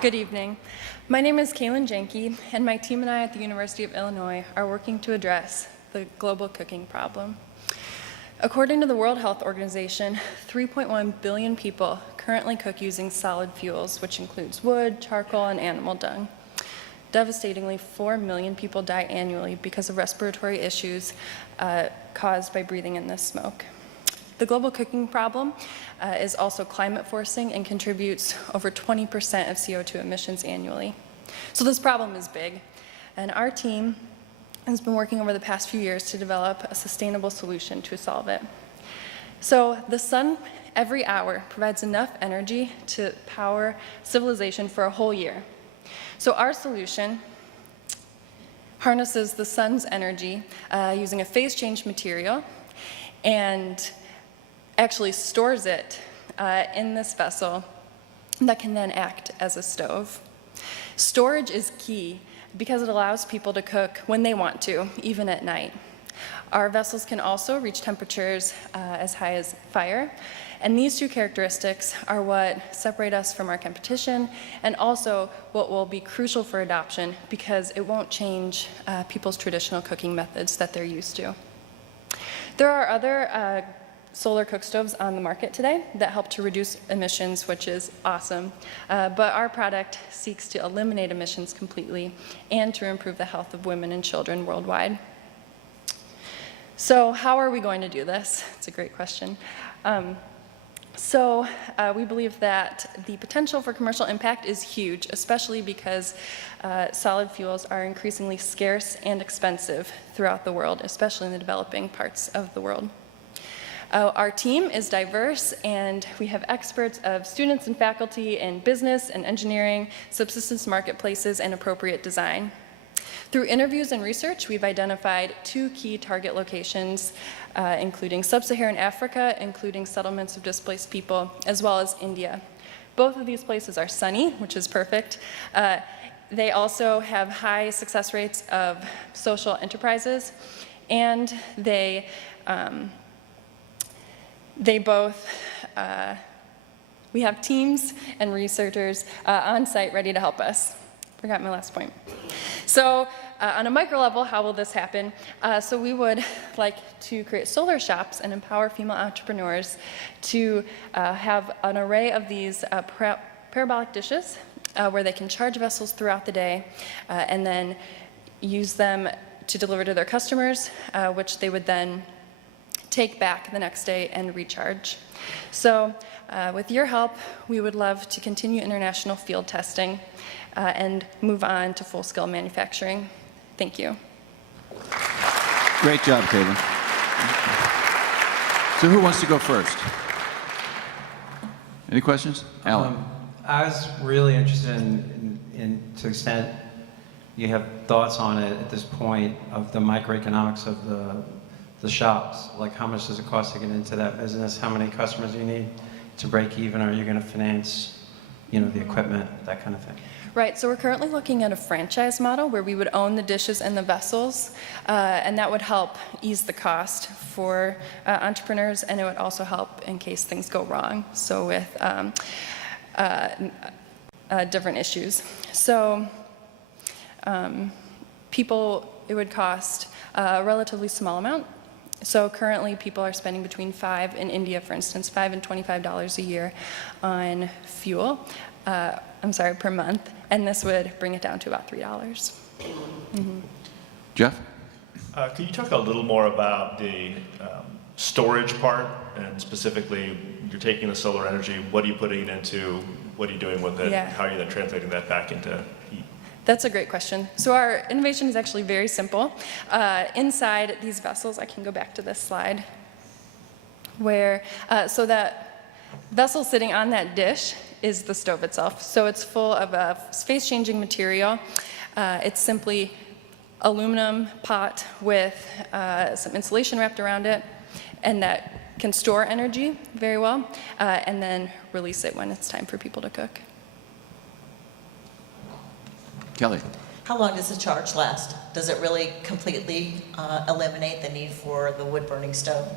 Good evening. My name is Keilin, Jahnke, and my team and I at the University of Illinois are working to address the global cooking problem. According to the World Health Organization, 3.1 billion people currently cook using solid fuels, which includes wood, charcoal, and animal dung. Devastatingly, 4 million people die annually because of respiratory issues caused by breathing in this smoke. The global cooking problem is also climate forcing and contributes over 20% of CO2 emissions annually. So this problem is big, and our team has been working over the past few years to develop a sustainable solution to solve it. So the sun every hour provides enough energy to power civilization for a whole year. So our solution harnesses the sun's energy using a phase change material and actually stores it in this vessel that can then act as a stove. Storage is key because it allows people to cook when they want to, even at night. Our vessels can also reach temperatures as high as fire, and these two characteristics are what separate us from our competition and also what will be crucial for adoption because it won't change people's traditional cooking methods that they're used to. There are other solar cook stoves on the market today that help to reduce emissions, which is awesome. But our product seeks to eliminate emissions completely and to improve the health of women and children worldwide. So how are we going to do this? It's a great question. We believe that the potential for commercial impact is huge, especially because solid fuels are increasingly scarce and expensive throughout the world, especially in the developing parts of the world. Our team is diverse, and we have experts of students and faculty in business and engineering, subsistence marketplaces, and appropriate design. Through interviews and research, we've identified 2 key target locations, including sub-Saharan Africa, including settlements of displaced people, as well as India. Both of these places are sunny, which is perfect. They also have high success rates of social enterprises, and we have teams and researchers on site ready to help us. Forgot my last point. So on a micro level, how will this happen? So we would like to create solar shops and empower female entrepreneurs to have an array of these parabolic dishes where they can charge vessels throughout the day and then use them to deliver to their customers, which they would then take back the next day and recharge. So with your help, we would love to continue international field testing and move on to full-scale manufacturing. Thank you. Great job, Keilin. So who wants to go first? Any questions? Alan. I was really interested in to the extent you have thoughts on it at this point of the microeconomics of the shops. Like, how much does it cost to get into that business? How many customers do you need to break even? Are you going to finance, the equipment, that kind of thing? Right, so we're currently looking at a franchise model where we would own the dishes and the vessels, and that would help ease the cost for entrepreneurs, and it would also help in case things go wrong, so with different issues. So it would cost a relatively small amount. So currently people are spending between in India, for instance, $5 and $25 a year on fuel, per month, and this would bring it down to about $3. Mm-hmm. Jeff? Could you talk a little more about the storage part, and specifically, you're taking the solar energy, what are you putting it into, what are you doing with it, Yeah. how are you then translating that back into heat? That's a great question. So our innovation is actually very simple. Inside these vessels, I can go back to this slide, where, so that vessel sitting on that dish is the stove itself. So it's full of a phase-changing material. It's simply aluminum pot with some insulation wrapped around it, and that can store energy very well, and then release it when it's time for people to cook. Kelly. How long does the charge last? Does it really completely eliminate the need for the wood-burning stove?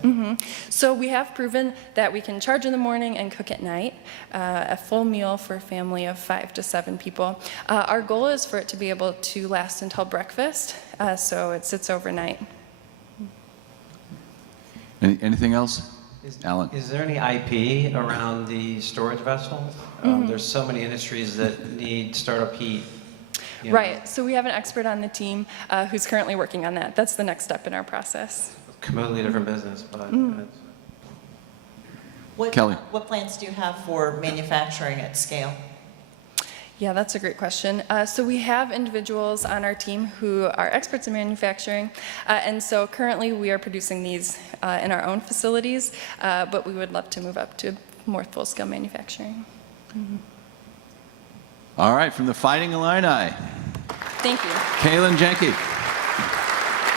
So we have proven that we can charge in the morning and cook at night, a full meal for a family of 5 to 7 people. Our goal is for it to be able to last until breakfast, so it sits overnight. Anything else? Alan? Is there any IP around the storage vessel? There's so many industries that need startup heat. You know, Right, so we have an expert on the team who's currently working on that. That's the next step in our process. completely different business, but Kelly. What plans do you have for manufacturing at scale? Yeah, that's a great question. So we have individuals on our team who are experts in manufacturing, and so currently we are producing these in our own facilities, but we would love to move up to more full-scale manufacturing. All right, from the Fighting Illini, Thank you. Keilin, Jahnke.